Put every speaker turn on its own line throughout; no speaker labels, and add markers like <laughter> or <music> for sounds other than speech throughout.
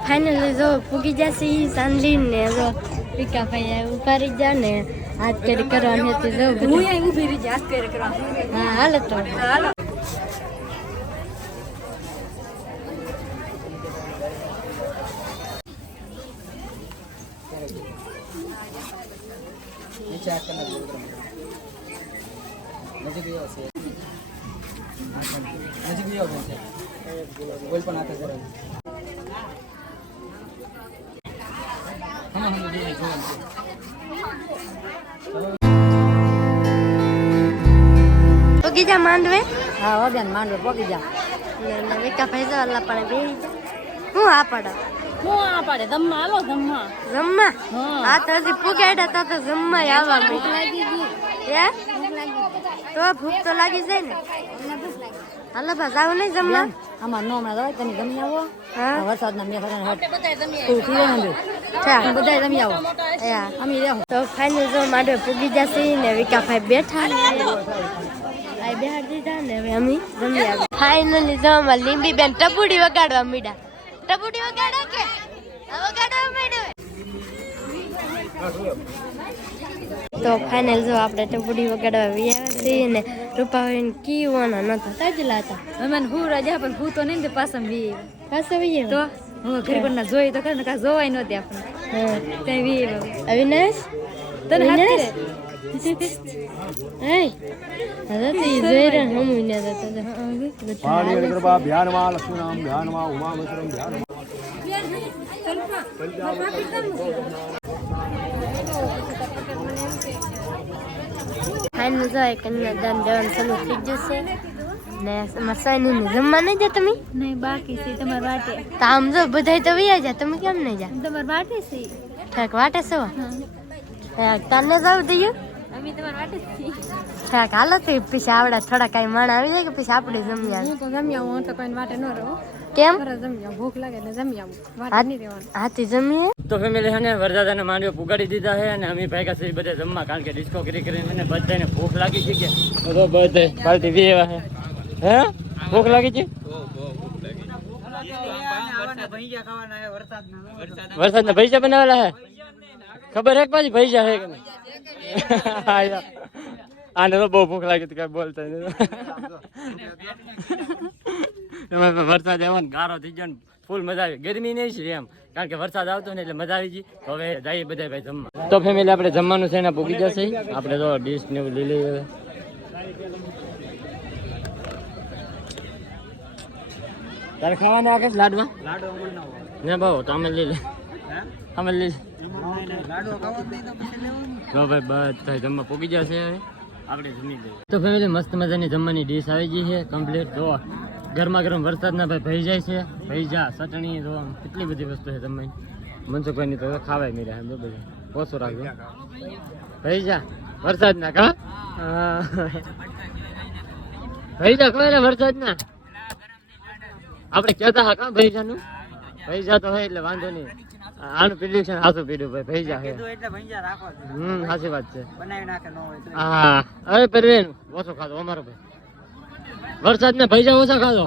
Finally જો પૂગી જશે સાંજલી ને જો વિકા ભાઈ ઉપાડી જા ને હાથ કરી કરવાની હતી જો.
હું અહીં ઊભી રહી જાત કરે કરવા
હા હાલો તો.
હાલો.
હાથ. નજીક લઈ આવો નજીક લઈ આવો પણ હાથે કરો હા હા જોઈએ જોવાનું છે
પૂગી જા માંડવે?
હા વાગ્યા ને માંડવે પગી જા.
ને વિકા ભાઈ જો અલ્લા પણ જા. હું આ પડો?
હું આ પાડે? હાલો ધમ્મા
જમવા?
હા.
આ તો હજી પુગાડ્યા તા જમવા આવવા
ભૂખ લાગી ગઈ.
હે? તો ભૂખ તો લાગી જાય ને? હાલો બસ આવું નહીં જમવા.
આમાં નો હમણાં દવાઈ તમે જમી આવો.
હા?
વરસાદના મેં ખરા તું પૂરું ને
ચા
બધા જમી આવો. અમે રહેવું
તો ફાઇનલ જો માંડવે પૂગી જશે ને વિકાભાઈ બેઠા ને. આ બેહાડ દીધા ને હવે અમે જમી આવી ફાઇનલી જો અમાર લીંબી બેન ટપુડી વગાડવા મીડા ટપુડી વગાડો કે? વગાડવા માંડ્યો. તો ફાઇનલ જો આપણે ટપુડી વગાડવા વ્યા છીએ ને રૂપાબેન કીવાના નતા તાજલા હતા
અમે હું રાજા પણ હું તો નહીં તે પાછા વી
પાછા વી
તો હું ઘર ના જોઈ તો કરે ને કા જોવાય નહોતી આપણે ત્યાં વી
અવિનાશ
તને હાથ? કરે
હે તો જોઈ રહ્યા હમું
પાણી ધ્યાનમાં ધ્યાનમાં ધ્યાનમાં
ફાઇનલ જો એક કન્યાદાન દેવાનું ચાલુ થઈ જશે. ને મસાઈ ને જમવા નહીં જા તમે?
નહીં બાકી છે તમારે વાટે.
તો આમ જો બધાય તો વૈયા જા તમે કેમ નહીં જા
તમારે વાટે છે?
ઠેક વાટે છો તને જાવ દઈએ
અમે તમારે વાટે જ છીએ.
ઠેક હાલો તો પછી આવડા થોડા કાંઈ માણ આવી જાય કે પછી આપણે જમ્યા? આવે
હું તો જમી આવું હું તો કોઈ વાટે ન રહું.
કેમ?
ભૂખ લાગે જમી આવું
હાથી જમીએ?
તો ફેમિલી હને ને માંડ્યો પુગાડી દીધા છે અને અમે ભાઈ છે બધે જમવા કારણ કે ડિસ્કો કરી કરીને છે ને બધાને ભૂખ લાગી છે કે. બધો બધે પાર્ટી બી એવા છે હે? ભૂખ લાગી છે? વરસાદના ભૈજા બનાવેલા હે? ખબર હે કે પાછી ભૈજા હે કે. <laughs> આને તો બહુ ભૂખ લાગી કઈ બોલતા નહીં વરસાદ આવ્યો ને ગારો થઈ ગયો ને ફૂલ મજા આવી ગરમી નહીં છે એમ કારણ કે વરસાદ આવતો ને એટલે મજા આવી ગઈ હવે જઈએ બધા ભાઈ જમવા તો ફેમિલી આપણે જમવાનું છે ને પૂકી જશે આપણે તો ડીશ ને એવું લઈ લઈએ હવે તારે ખાવાના આકે લાડવા ને ભાવ તો અમે લઈ લે અમે લઈ લે જો ભાઈ બધા જમવા પૂકી જશે હવે તો ફેમિલી મસ્ત મજાની જમવાની ડીશ આવી ગઈ છે કમ્પ્લીટ તો ગરમા ગરમ વરસાદના ભાઈ ભઈ જાય છે. ભૈજા ચટણી, જો કેટલી બધી વસ્તુ છે જમવાની. મનસુખભાઈની તો ખાવાય નહીં રહ્યા બધું. ઓછું રાખજો. જા વરસાદના કા? ભૈજા કોઈ વરસાદના આપણે કહેતા હા કા ભાઈ જા તો હે એટલે વાંધો નહીં. આનું પ્રિડિક્શન સાચું પીડ્યું ભાઈ ભૈજા હે. હમ સાચી વાત છે. હા અરે પરવેન ઓછો ખાધો અમારો ભાઈ. વરસાદ ને ભૈજા ઓછા ખાધો.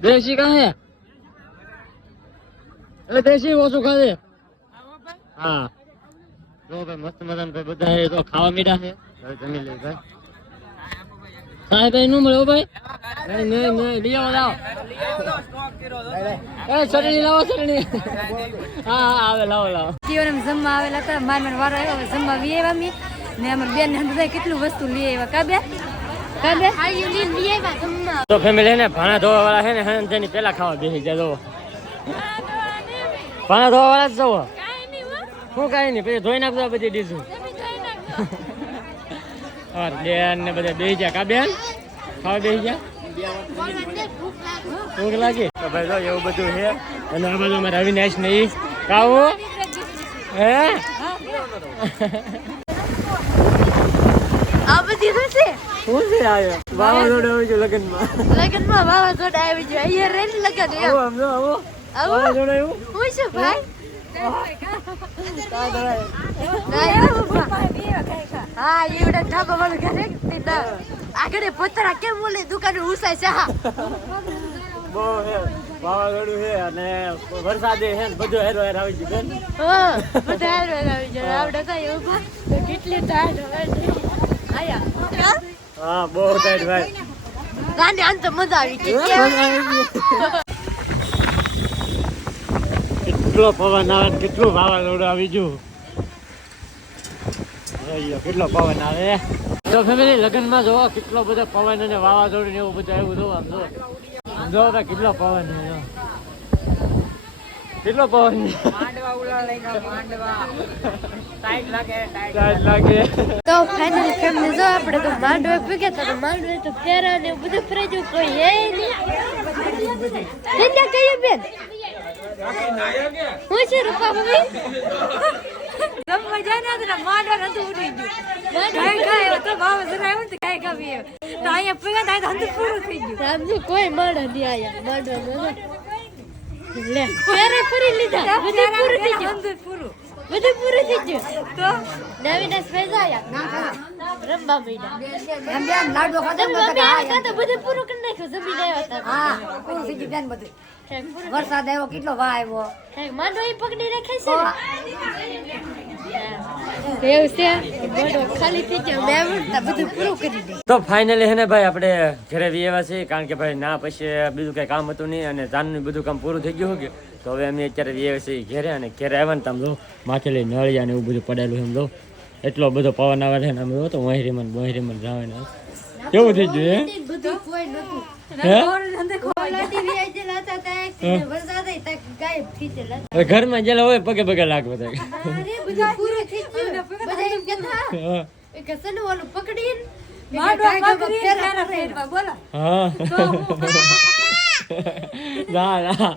દેશી કહે એ દેશી ઓછું ખાધે. હા. જો ભાઈ મસ્ત મજાનું ભાઈ બધા તો ખાવા મીઠા છે. જમી લે ભાઈ. સાહેબ ભાઈ નું મળ્યો ભાઈ નહીં નહીં નહીં લઈ આવો લાવો એ ચટણી લાવો ચટણી હા હા આવે લાવો લાવો
જીવન એમ જમવા આવેલા હતા માર માર વારો આવ્યો હવે જમવા વી આવ્યા અમે ને અમાર બેન ને બધા કેટલું વસ્તુ લઈ આવ્યા કા બે કા બે
આ યુલી લઈએ બા જમવા
તો ફેમિલી ને ભાણા ધોવા વાળા છે ને હન તેની પેલા ખાવા બેસી જાય જો ભાણા ધોવા વાળા જ જવો શું કાંઈ નહીં પછી ધોઈ નાખજો બધી ડીશું બેન ને બધા બેસી ગયા. કા બેન? ખાવા બેસી ગયા? ભૂખ લાગી. તો ભાઈ જો એવું બધું છે. અને આ બાજુ અમારે અવિનાશ નહીં કાવો હે?
આ બધી નથી
શું છે આવ્યો વાવાઝોડું આવી છે લગ્નમાં.
લગનમાં વાવાઝોડા આવી જાય અહીંયા રેલ લગન
આવો આમ આવો.
આવું.
વાવાઝોડું આવ્યું?
હું છે ભાઈ. હા એવડે ઢાબા વાળું ઘરે. આગળ પોતરા કેમ બોલે દુકાન ઉસાય છે હા.
બહુ હે વાવાઝોડું છે અને વરસાદે છે ને બધું હેરો હેર આવી ગયું બેન
હા બધા હારો આવી જાય આવડે તો કેટલી ટાઈટ આયા.
હા બહુ ટાઈટ ભાઈ.
ગાંધી આમ તો મજા આવી ગઈ?
કેટલો પવન આવે કેટલું વાવાઝોડું આવી ગયું. કેટલો પવન આવે? તો ફેમિલી લગ્નમાં જોવો કેટલો બધો પવન અને વાવાઝોડું ને એવું બધું આવ્યું જોવો આમ જો જોવો તો કેટલો પવન છે કેટલો પવન લાગે
તો ફાઇનલી ફેમિલી જો આપણે તો માંડવે ભેગા તો માંડવે તો ફેરા ને એવું બધું ફરેજું કોઈ હે નહીં. નિંદા કહીએ બેન. હું છે રૂપા મમ્મી?
રમવા જાય ને તો માંડવા નતું ઉડી ગયું. કાંઈ કાંઈ તો ભાવ જરા આવ્યો ને કાંઈ કાંઈ બી તો અહીંયા ભેગા થાય તો અંત પૂરું થઈ ગયું.
સમજો કોઈ માણસ નહીં આયા. માંડવા લે ફેરે ફરી લીધા. બધું પૂરું થઈ ગયું.
અંત પૂરું.
બધું પૂરું થઈ ગયું.
તો?
નવીન સ્પેસ આયા. રમવા
એમ બેન લાડુ ખાધો
કાં તો બધું પૂરું કરી નાખ્યું જમીન આવ્યા હતા
હા પૂરું થઈ ગયું બેન બધું. વરસાદ આવ્યો કેટલો વા આવ્યો.
માંડો ઈ પકડી રાખે છે માંડો
તો ફાઇનલી હે ને ભાઈ આપણે ઘરે વ્યવા છીએ કારણ કે ભાઈ ના પછી બીજું કઈ કામ હતું નહીં અને જાનનું બધું કામ પૂરું થઈ ગયું કે તો હવે અમે અત્યારે વ્યવા છે ઘરે અને ઘેરે આવ્યા ને તમે જો માથે લઈ નળિયા ને એવું બધું પડેલું એમ જો. એટલો બધો પવન આવે છે ને અમે જો તો વહેરીમન બહેરીમન જાવે ને. કેવું થઈ ગયું હે?
જેલા આવી
ઘરમાં ગયેલા હોય પગે પગે લાગ બધા.
ઓલું પકડીને
હા ના ના.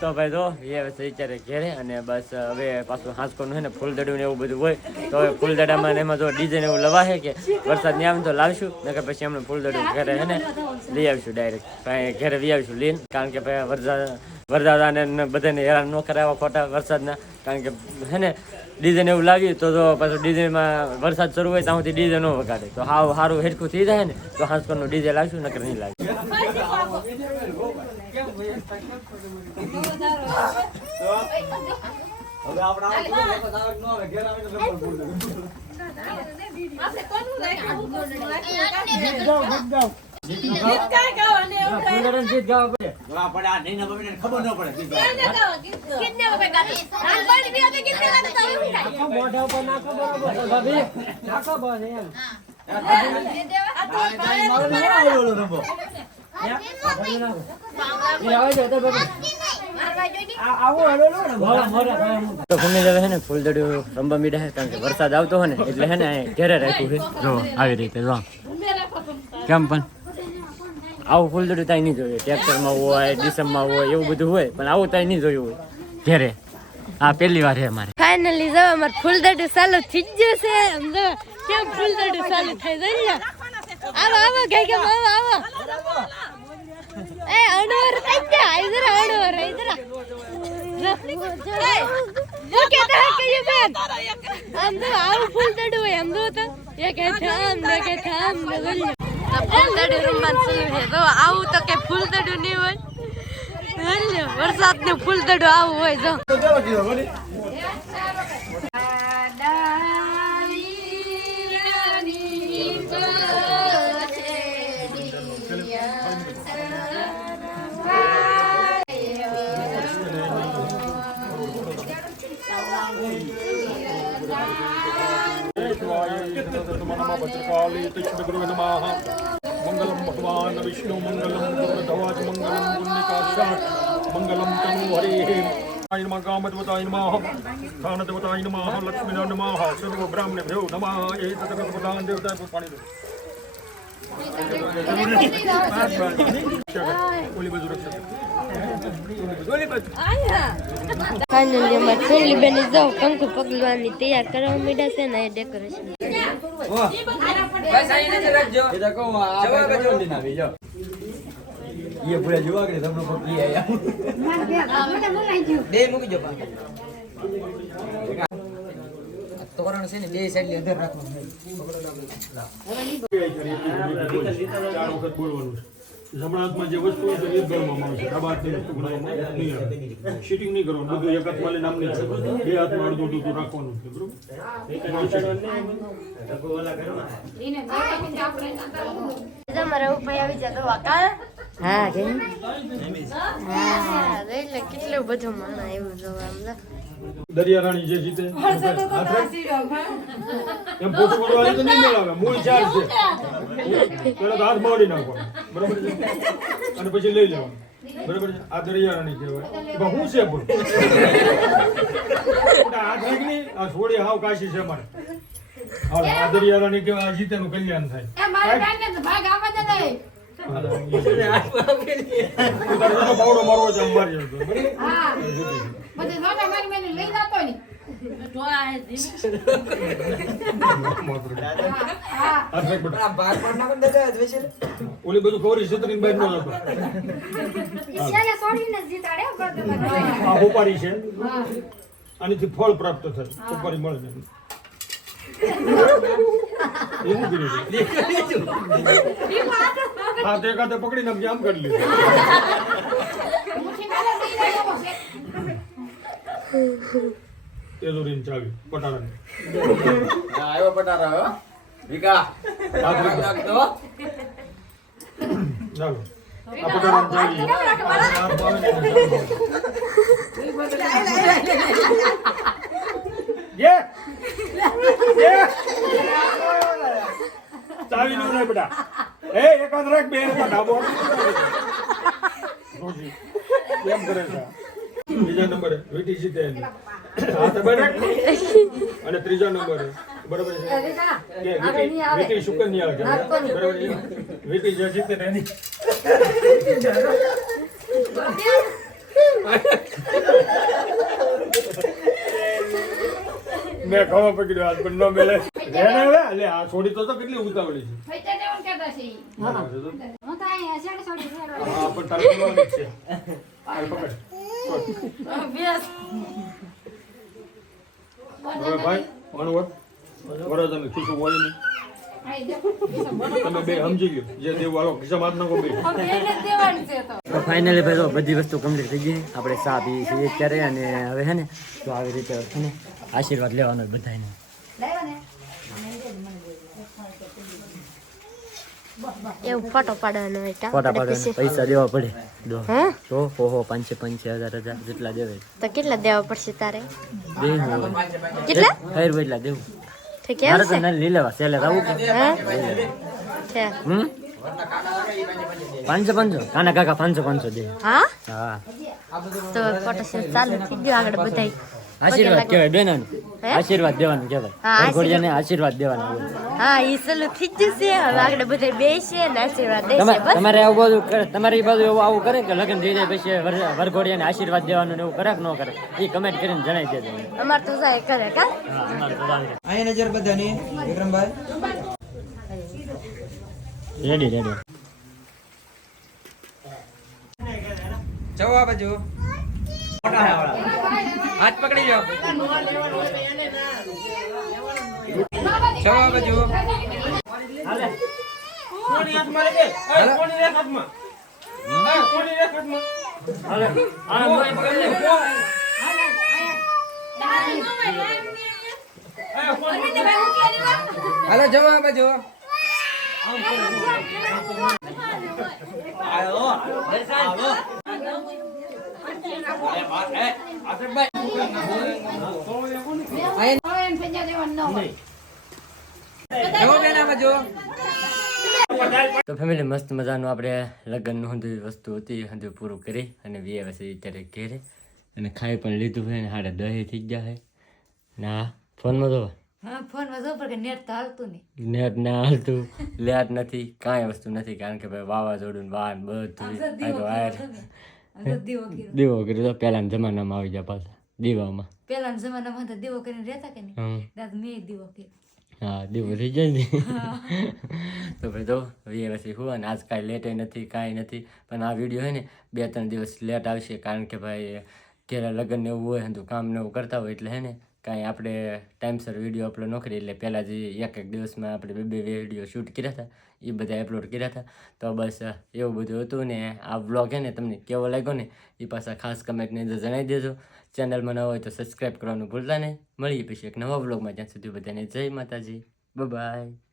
તો ભાઈ જો, એ અત્યારે ઘેરે અને બસ હવે પાછું હાંસકોનું છે ને ફૂલદડું ને એવું બધું હોય, તો હવે ફૂલદડામાં ને એમાં જો ડીઝાઇન એવું લવાશે કે વરસાદ ને તો લાવશું, નકર પછી અમને ફૂલદડું ઘરે છે ને લઈ આવીશું ડાયરેક્ટ ભાઈ ઘરે લઈ આવીશું લઈને, કારણ કે ભાઈ વરસાદ વરસાદ ને બધાને હેરાન ન કરાવવા ખોટા વરસાદના, કારણ કે હે ને ડીઝે એવું લાગ્યું તો તો પાછું ડીઝેમાં વરસાદ શરૂ હોય ત્યાંથી ડીઝે ન વગાડે. તો હાવ સારું હેરખું થઈ જાય ને, તો હાંસકોનું ડીઝે લાવશું, નકર નહીં લાગે
હવે આપણે આવું વખત આવે કે ન આવે ઘેર આવે તો રમવાનું ભૂલ નહીં. હા, પણ આ નહીં નંબર એને ખબર ન પડે બીજા. આવો ઓલો રમો.
તો ફેમિલી હવે છે ને ફૂલદડું રમવા મીડા છે વરસાદ આવતો હોય ને એટલે ને ઘેરે રાખ્યું આવી રીતે આવું ફૂલદડું ત્યાં નહીં જોયું ટ્રેક્ટરમાં હોય ડીસમમાં હોય એવું બધું હોય પણ આવું ત્યાં નહીં જોયું ઘેરે આ પહેલી વાર છે અમારે
ફાઇનલી જો અમાર ફૂલદડું ચાલુ થઈ જશે આવો આવો ગઈ કેમ આવો આવો ઇધર અણવર ઇધર જો કે તા આવું હે થામ ને કે થામ તો આવું તો કે ફૂલદડું નહીં હોય વરસાદનું ફૂલદડું આવું હોય જો
મંગલમ તનુ હરે નમઃ કામદેવતાય નમઃ સ્થાનદેવતાય નમઃ લક્ષ્મીનો નમઃ સર્વ બ્રાહ્મણેભ્યો નમઃ એ તત્ર પ્રધાન દેવતાય પાણી દો ઓલી બાજુ રક્ષા ઓલી બાજુ
ફાઇનલી અમાર ફેમિલી બેન જો કંકુ પગલવાની તૈયાર કરવા માંડ્યા છે ને એ ડેકોરેશન
એ તો કહું, આ ભાઈ ખબર નહીં આવી, જો. ઈએ ભૂલ્યા જોવા કે તમને કોઈ ઈએ આયા.
તોરણ છે ને બે સાઈડ અંદર રાખવાનું
જમણા હાથમાં જે વસ્તુ હોય છે એ જ ગળવામાં આવશે ડાબા હાથની વસ્તુ ગળવામાં નહીં આવે. શીટિંગ નહીં કરવાનું. બધું એક હાથમાં લઈને આમ નહીં બે હાથમાં અડધું અડધું રાખવાનું છે બરોબર?
આવી કેટલું બધું માણા એવું જોવા.
દરિયા રાણી જે જીતે. એમ પોતું બોલવાની તો નહીં મેળવે મૂળ ચાર છે. પેલા તો હાથ મોડી નાખવાનો બરાબર છે? અને પછી લઈ લેવાનું બરાબર છે? આ દરિયા રાણી કહેવાય શું છે પણ? આ હાથ રાખની આ છોડી હાવ કાશી છે મારે આ દરિયા રાણી કહેવાય આ કલ્યાણ થાય. જતો,
નાખો ને.
ઓલી બધું ખબર છે. છત્રીને બહાર ન આ હોપારી છે આનીથી ફળ પ્રાપ્ત થશે હોપારી મળે <laughs> હા તે કાતે પકડીને આમ આમ કરી લીધું. તેજોરીની ચાવી પટારાની
આવ્યો પટારા હો. વિકા
ચાલો. આ ચાવી. આવે ને <laughs> ચાવી. યે! નહીં બેટા. એ એક રાખ બે હાથ ડાબો કેમ કરે છે? બીજા નંબરે વીટી જીતે હાથ બે અને ત્રીજા નંબરે બરોબર છે? કે વીટી સુકન્યા છે? બરોબર વીટી જે જીતે ને એની <laughs> <laughs> મેં ઘણો પકડ્યો આજ પણ ન મેલે રેને હવે લે આ છોડી તો તો કેટલી ઉતાવળી છે? હા પણ તારે જ છે. હાલ પકડ. છોડ. હવે ભાઈ માનવર વરો તમે ખીસું બોલી નહીં. તમે બે સમજી ગયો. જે દેવું વાળો ખિસ્સામાં નાખો બે.
તો. ફાઇનલી ભાઈ તો બધી વસ્તુ કમ્પ્લીટ થઈ ગઈ. આપણે ચા પીએ છીએ અત્યારે અને હવે છે ને તો આવી રીતે છે ને આશીર્વાદ લેવાનો બધાને
એવું ફોટો પાડવાનો હોય ટા.
ફોટા
આપણે
પાડવાના.
પછી-
પૈસા દેવા પડે. દો. તો? હો હો પાંચસો હજાર હજાર જેટલા દેવે
તો કેટલા દેવા પડશે તારે? કેટલા?
ખૈર એટલા દેવું. મારે તો
છે?
ના લઈ લેવા સેલે આવું કે? હમ? પાંચસો પાંચસો. કાના કાકા પાંચસો પાંચસો દે.
હા?
હા.
તો ફોટો ચાલુ થઈ ગયો આગળ બધાય.
આશીર્વાદ કહેવાય બેન આશીર્વાદ દેવાનું
હા,
કહેવાય ઘોડિયાને આશીર્વાદ દેવાના
હા ઈ સલું થઈ જશે. હવે આગળ બધાય બેસે ને આશીર્વાદ દેશે.
તમારે
બસ.
આવું બધું કરે તમારે એ એવું આવું કરે કે લગ્ન થઈ જાય પછી વર- વરઘોડિયાને આશીર્વાદ દેવાનું ને એવું કરે કે ન કરે? એ કમેન્ટ કરીને જણાવી દેજો.
અમાર તો સાહેબ કરે કા?
હા અમારે તો આવી
અહીંયા નજર બધાની વિક્રમભાઈ.
રેડી રેડી
જવા બાજુ હાથ પકડી જાઓ જવાબ આ બાજુ હાલો. આ બાજુ
તો ફેમિલી મસ્ત મજાનું આપણે લગ્નનું હંધું વસ્તુ હતી હંધું પૂરું કરી અને વીએ પછી અત્યારે ઘેરે અને ખાઈ પણ લીધું હોય અને હાડે દહીં થઈ ગયા છે. ના ફોનમાં તો
હા જો નેટ
ના હાલતું લેટ નથી કાંઈ વસ્તુ નથી કારણ કે ભાઈ વાવાઝોડું વાન બધું
દીવો કર્યો.
તો પહેલાના જમાનામાં આવી ગયા પાછા દીવામાં
પહેલાના જમાનામાં તો દીવો કરીને રહેતા કે નહીં? દાદ મેં દીવો કર્યો.
હા દીવો થઈ જાય ને. <laughs> તો ભાઈ તો વીએ હું અને આજ કાંઈ લેટે નથી કાંઈ નથી પણ આ વીડિયો હોય ને બે ત્રણ દિવસ લેટ આવશે કારણ કે ભાઈ ઘેરા લગ્ન ને એવું હોય તો કામ ને એવું કરતા હોય એટલે હે ને
કાંઈ આપણે ટાઈમસર વીડિયો અપલોડ ન કરીએ એટલે પહેલાં જે એક એક દિવસમાં આપણે બે બે વીડિયો શૂટ કર્યા હતા, એ બધા અપલોડ કર્યા હતા. તો બસ એવું બધું હતું ને આ વ્લોગ હે ને તમને કેવો લાગ્યો ને, એ પાછા ખાસ કમેન્ટની અંદર જણાવી દેજો. ચેનલમાં ન હોય તો સબસ્ક્રાઈબ કરવાનું ભૂલતા નહીં. મળીએ પછી એક નવા વ્લોગમાં જ્યાં સુધી બધાને જય માતાજી. બાય